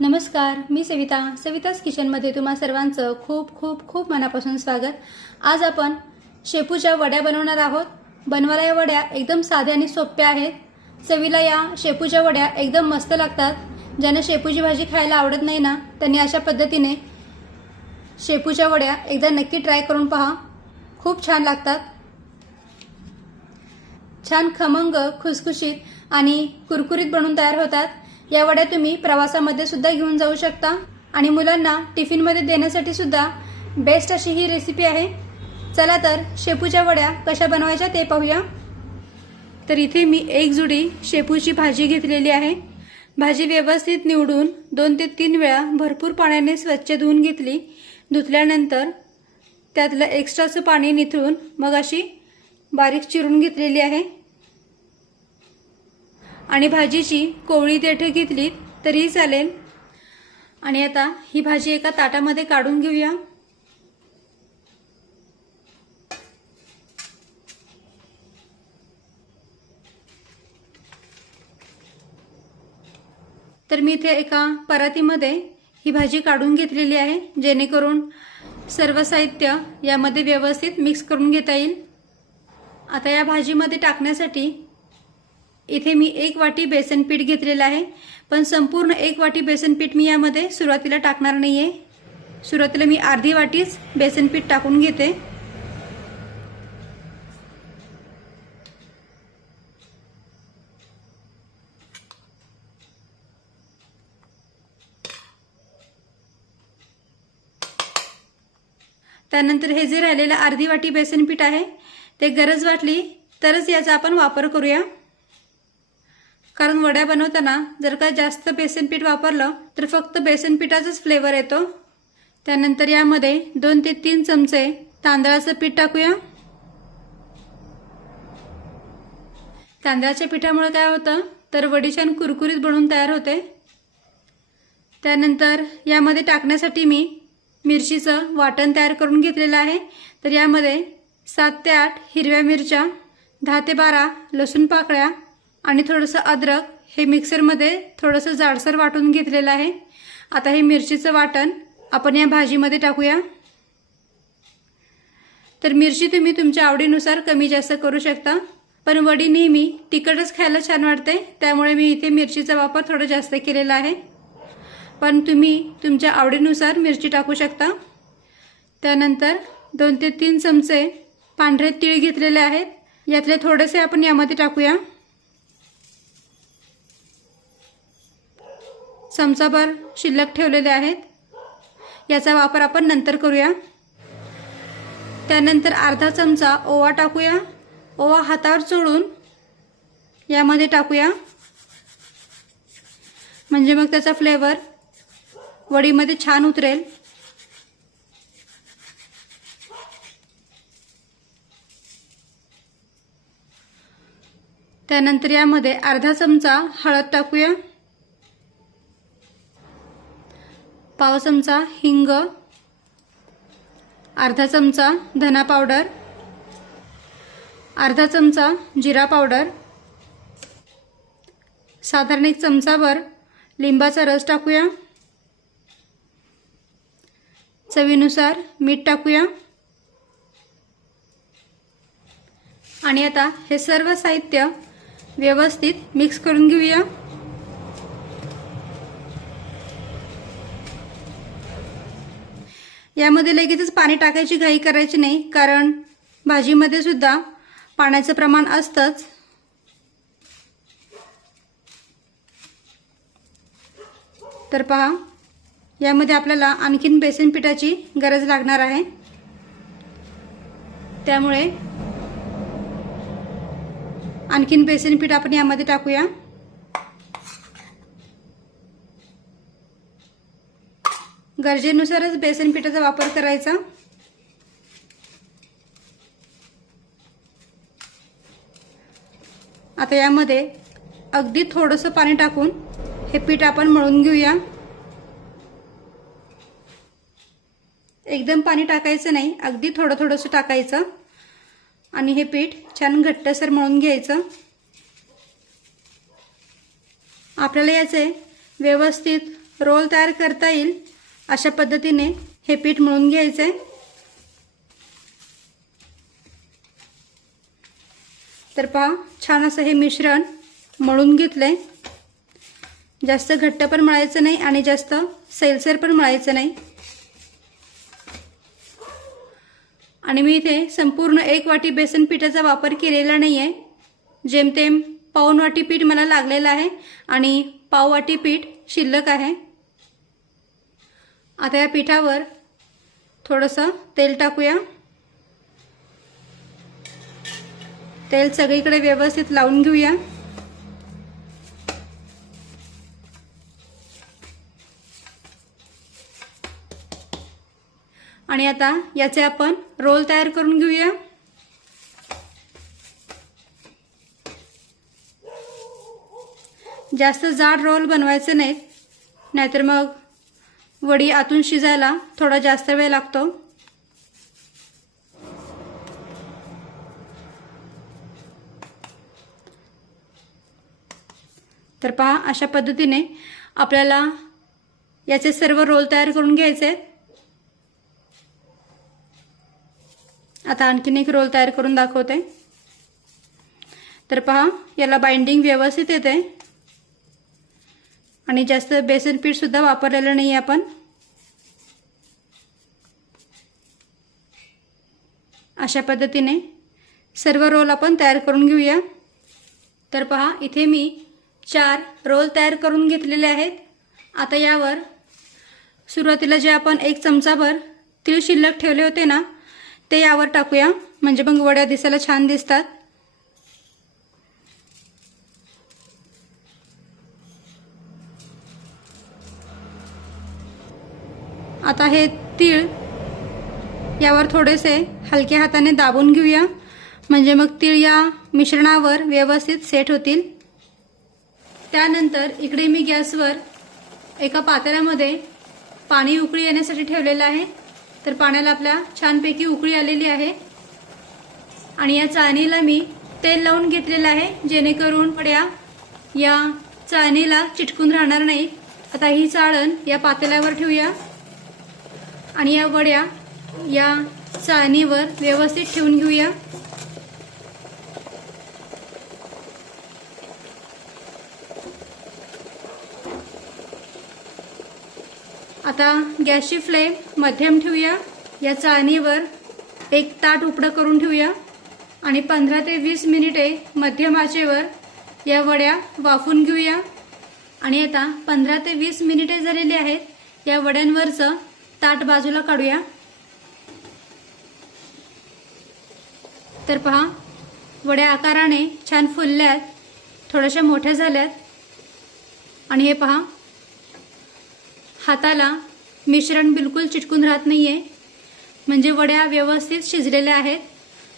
नमस्कार, मी सविताच किचनमध्ये तुम्हा सर्वांचं खूप खूप खूप मनापासून स्वागत। आज आपण शेपूच्या वड्या बनवणार आहोत। बनवायला या वड्या एकदम साध्या आणि सोप्या आहेत। चवीला या शेपूच्या वड्या एकदम मस्त लागतात। ज्यांना शेपूची भाजी खायला आवडत नाही ना, त्यांनी अशा पद्धतीने शेपूच्या वड्या एकदा नक्की ट्राय करून पहा, खूप छान लागतात। छान खमंग, खुसखुशीत आणि कुरकुरीत बनून तयार होतात। या वड्या तुम्ही प्रवासामध्ये सुद्धा घेऊन जाऊ शकता आणि मुलांना टिफिनमध्ये देण्यासाठी सुद्धा बेस्ट अशी ही रेसिपी आहे। चला तर शेपूच्या वड्या कशा बनवायच्या ते पाहूया। तर इथे मी एक जुडी शेपूची भाजी घेतलेली आहे। भाजी व्यवस्थित निवडून 2 ते 3 वेळा भरपूर पाण्याने स्वच्छ धुवून घेतली। धुतल्यानंतर त्यातलं एक्स्ट्राचं पाणी निथळून मग अशी बारीक चिरून घेतलेली आहे आणि भाजीची कोवळी देठे घेतली तरी चालेल। आणि आता ही भाजी एका ताटामध्ये काढून घेऊया। तर मी इथे एका परातीमध्ये ही भाजी काढून घेतलेली आहे, जेणेकरून सर्व साहित्य यामध्ये व्यवस्थित मिक्स करून घेता येईल। आता या भाजीमध्ये टाकण्यासाठी इथे मी 1 वाटी बेसन पीठ घेतलेलं आहे, पण संपूर्ण 1 वाटी बेसन पीठ मी यामध्ये सुरुवातीला टाकणार नाहीये। सुरुवातीला मी अर्धी वाटीच बेसन पीठ टाकून घेते। त्यानंतर हे जे राहिलेलं अर्धी वाटी बेसन पीठ आहे ते गरज वाटली तरच याचा आपण वापर करूया, कारण वड्या बनवताना जर का जास्त बेसन पीठ वापरलं तर फक्त बेसन पिठाचाच फ्लेवर येतो। त्यानंतर यामध्ये 2 ते 3 चमचे तांदळाचं पीठ टाकूया। तांदळाच्या पिठामुळे काय होतं तर वडी छान कुरकुरीत बनून तयार होते। त्यानंतर यामध्ये टाकण्यासाठी मी मिरचीचं वाटण तयार करून घेतलेलं आहे। तर यामध्ये 7 ते 8 हिरव्या मिरच्या, 10 ते 12 लसूण पाकळ्या आणि थोडंसं अद्रक हे मिक्सरमध्ये थोडंसं जाडसर वाटून घेतलेलं आहे। आता हे मिरचीचं वाटण आपण या भाजीमध्ये टाकूया। तर मिरची तुम्ही तुमच्या आवडीनुसार कमी जास्त करू शकता, पण वडी नेहमी तिखटच खायला छान वाटते, त्यामुळे मी इथे मिरचीचा वापर थोडा जास्त केलेला आहे, पण तुम्ही तुमच्या आवडीनुसार मिरची टाकू शकता। त्यानंतर 2 ते 3 चमचे पांढरे तीळ घेतलेले आहेत, यातले थोडेसे आपण यामध्ये टाकूया। चमचाभर शिल्लक ठेवलेले आहेत, याचा वापर आपण नंतर करूया। त्यानंतर अर्धा चमचा ओवा टाकूया। ओवा हातावर चोळून यामध्ये टाकूया, म्हणजे मग त्याचा फ्लेवर वडीमध्ये छान उतरेल। त्यानंतर यामध्ये अर्धा चमचा हळद टाकूया, पाव चमचा हिंग, अर्धा चमचा धना पावडर, अर्धा चमचा जिरा पावडर, साधारण 1 चमचाभर लिंबाचा रस टाकूया, चवीनुसार मीठ टाकूया। आणि आता हे सर्व साहित्य व्यवस्थित मिक्स करून घेऊया। यामध्ये लगेचच पाणी टाकायची घाई करायची नाही, कारण भाजीमध्ये सुद्धा पाण्याचं प्रमाण असतंच। तर पहा, यामध्ये आपल्याला आणखीन बेसन पिठाची गरज लागणार आहे, त्यामुळे आणखीन बेसन पीठ आपण यामध्ये टाकूया। गरजेनुसारच बेसन पिठाचा वापर करायचा। आता यामध्ये अगदी थोडंसं पाणी टाकून हे पीठ आपण मळून घेऊया। एकदम पाणी टाकायचं नाही, अगदी थोडंसं टाकायचं आणि हे पीठ छान घट्टसर मळून घ्यायचं। आपल्याला याचे व्यवस्थित रोल तयार करता येईल अशा पद्धतीने हे पीठ मळून घ्यायचं आहे। तर पहा छान असं हे मिश्रण मळून घेतलंय। जास्त घट्ट पण मळायचं नाही आणि जास्त सैलसर पण मळायचं नाही। आणि मी इथे संपूर्ण 1 वाटी बेसन पिठाचा वापर केलेला नाही आहे। जेमतेम पाऊण वाटी पीठ मला लागलेलं आहे आणि पाव वाटी पीठ शिल्लक आहे। आता या पिठावर थोडंसं तेल टाकूया। तेल सगळीकडे व्यवस्थित लावून घेऊया। आणि आता याचे आपण रोल तयार करून घेऊया। जास्त जाड रोल बनवायचे नाहीत, नाहीतर मग वडी आतून शिजायला थोडा जास्त वेळ लागतो। तर पहा अशा पद्धतीने आपल्याला याचे सर्व रोल तयार करून घ्यायचे आहेत। आता आणखीन एक रोल तयार करून दाखवते। तर पहा याला बाइंडिंग व्यवस्थित येते आणि जास्त बेसन पीठ सुद्धा वापरलेलं नाही आपण। अशा पद्धतीने सर्व रोल आपण तयार करून घेऊया। तर पहा इथे मी 4 रोल तयार करून घेतलेले आहेत। आता यावर सुरुवातीला जे आपण 1 चमचाभर तीळ शिल्लक ठेवले होते ना, ते यावर टाकूया, म्हणजे मग वड्या दिसायला छान दिसतात। आता हे तीळ यावर थोडेसे हलक्या हाताने दाबून घेऊया, म्हणजे मग तीळ या मिश्रणावर व्यवस्थित सेट होतील। त्यानंतर इकडे मी गॅसवर एका पातेल्यामध्ये पाणी उकळी येण्यासाठी ठेवलेलं आहे। तर पाण्याला आपल्या छानपैकी उकळी आलेली आहे आणि या चाळणीला मी तेल लावून घेतलेलं आहे, जेणेकरून वड्या या चाळणीला चिटकून राहणार नाही। आता ही चाळण या पातेल्यावर ठेवूया आणि या वड्या या चाळणीवर व्यवस्थित ठेवून घेऊया। आता गॅसची फ्लेम मध्यम ठेवूया। या चाळणीवर एक ताट उपडं करून ठेवूया आणि 15 ते 20 मिनिटे मध्यम आचेवर या वड्या वाफून घेऊया। आणि आता 15 ते 20 मिनिटे झालेली आहेत। या वड्यांवरचं ताट बाजूला काढूया। तर पहा वड्या आकाराने छान फुलल्यात, थोड्याशा मोठ्या झाल्यात आणि हे पहा हाताला मिश्रण बिलकुल चिटकून राहत नाहीये, म्हणजे वड्या व्यवस्थित शिजलेल्या आहेत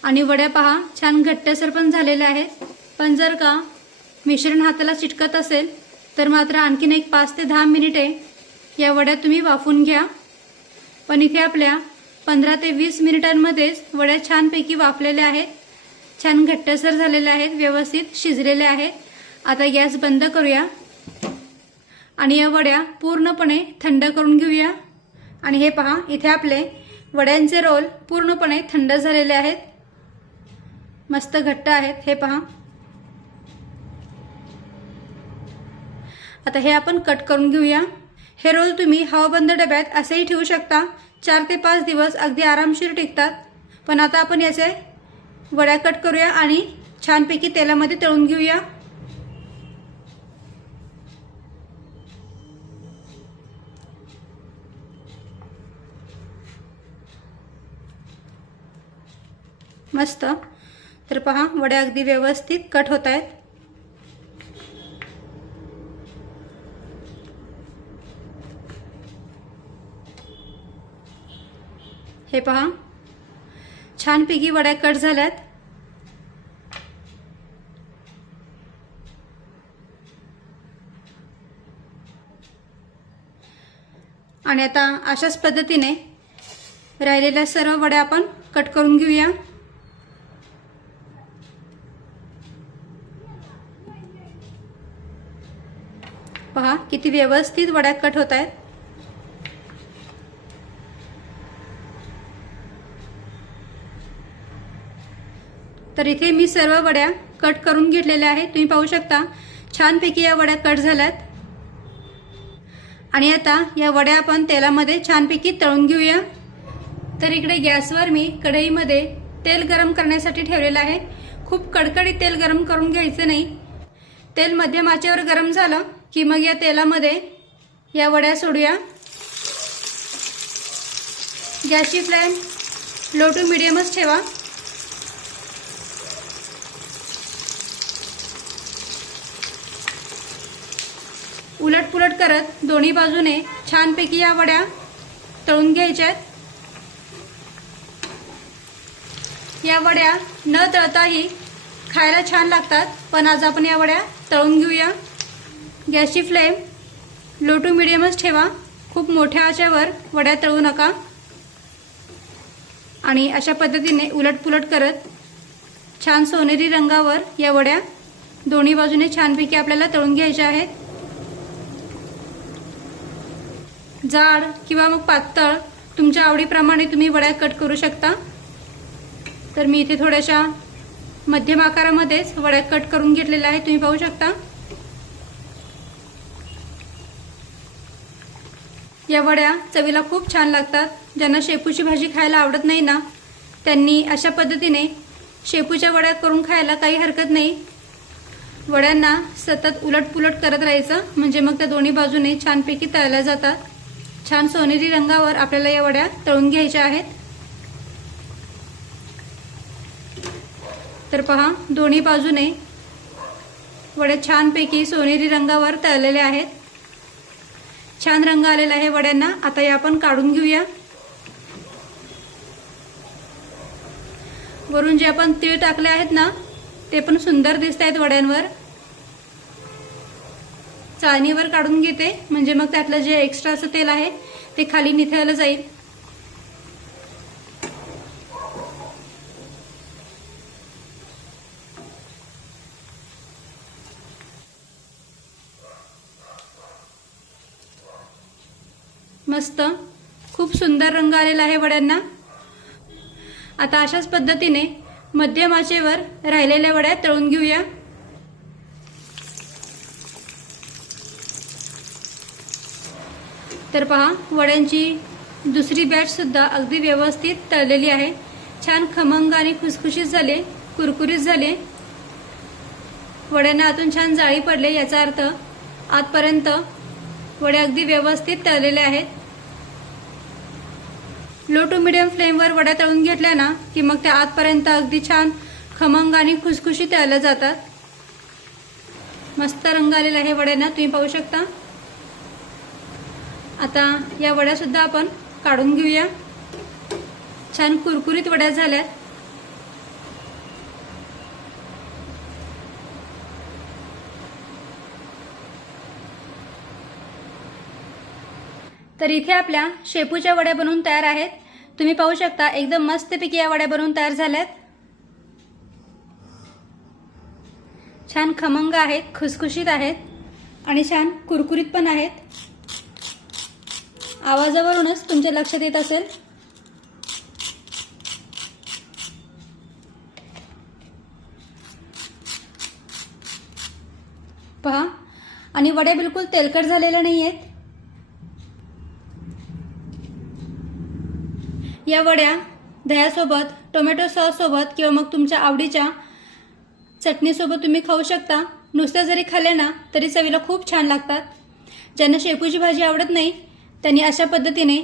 आणि वड्या पहा छान घट्टसर पण झालेल्या आहेत। पण जर का मिश्रण हाताला चिटकत असेल तर मात्र आणखीन एक 5 ते 10 मिनिटे या वड्या तुम्ही वाफून घ्या। पण इथे आपल्या 15 ते 20 मिनिटांमध्येच वड्या छानपैकी वाफलेल्या आहेत, छान घट्टसर झालेल्या आहेत, व्यवस्थित शिजलेल्या आहेत। आता गॅस बंद करूया आणि या वड्या पूर्णपणे थंड करून घेऊया। आणि हे पहा इथे आपले वड्यांचे रोल पूर्णपणे थंड झालेले आहेत, मस्त घट्ट आहेत। हे पहा आता हे आपण कट करून घेऊया। हे रोल तुम्ही हवाबंद डब्यात असेही ठेवू शकता, 4 ते 5 दिवस अगदी आरामशीर टिकतात। पण आता आपण याचे वड्या कट करूया आणि छानपैकी तेलामध्ये तळून घेऊया। मस्त। तर पहा वड्या अगदी व्यवस्थित कट होत आहेत। हे पहा छानपैकी वड्या कट झाल्यात। आणि आता अशाच पद्धतीने राहिलेल्या सर्व वड्या आपण कट करून घेऊया। पहा किती व्यवस्थित वड्या कट होत आहेत. तर इथे मी सर्व वड्या कट करून घेतलेल्या आहेत. तुम्ही पाहू शकता छानपैकी या वड्या कट झाल्यात. आणि आता या वड्या आपण तेलामध्ये छानपैकी तळून घेऊया. तर इकडे गॅसवर मी कढईमध्ये तेल गरम करण्यासाठी ठेवलेलं आहे. खूप कडकडीत तेल गरम करून घ्यायचं नाही. तेल मध्यम आचेवर गरम झालं की मग या तेलामध्ये या वड्या सोडूया. गॅसची फ्लेम लो टू मीडियमच ठेवा. उलटपुलट करत दोन्ही बाजूने छानपैकी या वड्या तळून घ्यायच्या आहेत. या वड्या न तळताही खायला छान लागतात, पण आज आपण या वड्या तळून घेऊया. गॅसची फ्लेम लो टू मीडियमच ठेवा. खूप मोठ्या आचेवर वड्या तळू नका. आणि अशा पद्धतीने उलटपुलट करत छान सोनेरी रंगावर या वड्या दोन्ही बाजूने छानपैकी आपल्याला तळून घ्यायच्या आहेत. जाड किंवा मग पातळ तुमच्या आवडीप्रमाणे तुम्ही वड्या कट करू शकता. तर मी इथे थोड्याशा मध्यम आकारामध्येच वड्या कट करून घेतलेल्या आहेत. तुम्ही पाहू शकता या वड्या चवीला खूप छान लागतात. ज्यांना शेपूची भाजी खायला आवडत नाही ना, त्यांनी अशा पद्धतीने शेपूच्या वड्या करून खायला काही हरकत नाही. वड्यांना सतत उलटपुलट करत राहायचं, म्हणजे मग त्या दोन्ही बाजूने छानपैकी तळल्या जातात. छान सोनेरी रंगावर आपल्याला या वड्या तळून घ्यायच्या आहेत. तर पहा, दोन्ही बाजूने वड्या छानपैकी सोनेरी रंगावर तळलेल्या आहेत. छान रंग आलेला आहे वड्यांना. आता या आपण काढून घेऊया. वरून जे आपण तीळ टाकले आहेत ना, ते पण सुंदर दिसत आहेत वड्यांवर. चाळणीवर काढून घेते, म्हणजे मग त्यातलं जे एक्स्ट्राचं तेल आहे ते खाली निथळलं जाईल. मस्त, खूप सुंदर रंग आलेला आहे वड्यांना. आता अशाच पद्धतीने मध्यम आचेवर राहिलेल्या वड्या तळून घेऊया. तर पहा, वड्यांची दुसरी बॅच सुद्धा अगदी व्यवस्थित तळलेली आहे. छान खमंग आणि खुसखुशीत झाले, कुरकुरीत झाले. वड्यांना आतून छान जाळी पडले, याचा अर्थ आतपर्यंत वड्या अगदी व्यवस्थित तळलेल्या आहेत. लो टू मीडियम फ्लेमवर वड्या तळून घेतल्या ना की मग त्या आतपर्यंत अगदी छान खमंग आणि खुसखुशीत तळल्या जातात. मस्त रंग आलेला आहे वड्यांना, तुम्ही पाहू शकता. आता या वड्या सुद्धा आपण काढून घेऊया. छान कुरकुरीत वड्या झाल्यात. तर इथे आपल्या शेपूच्या वड्या बनवून तयार आहेत. तुम्ही पाहू शकता एकदम मस्तपैकी या वड्या बनवून तयार झाल्यात. छान खमंग आहेत, खुसखुशीत आहेत आणि छान कुरकुरीत पण आहेत. आवाजावरूनच तुमच्या लक्षात येत असेल. पहा, आणि वड्या बिलकुल तेलकट झालेल्या नाही आहेत. या वड्या दह्यासोबत, टोमॅटो सॉस सोबत किंवा मग तुमच्या आवडीच्या चटणीसोबत तुम्ही खाऊ शकता. नुसत्या जरी खाल्ल्या ना तरी चवीला खूप छान लागतात. ज्यांना शेपूची भाजी आवडत नाही त्यांनी अशा पद्धतीने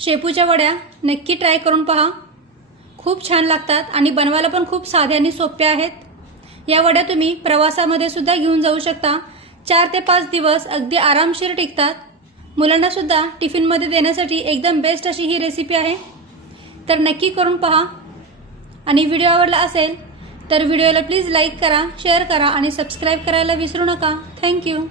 शेपूच्या वड्या नक्की ट्राय करून पहा. खूप छान लागतात आणि बनवायला पण खूप साध्या आणि सोप्या आहेत. या वड्या तुम्ही प्रवासामध्ये सुद्धा घेऊन जाऊ शकता. 4 ते 5 दिवस अगदी आरामशीर टिकतात. मुलांना सुद्धा टिफिनमध्ये देण्यासाठी एकदम बेस्ट अशी ही रेसिपी आहे. तर नक्की करून पहा. आणि व्हिडिओ आवडला असेल तर व्हिडिओला प्लीज लाईक करा, शेअर करा आणि सबस्क्राईब करायला विसरू नका. थँक्यू.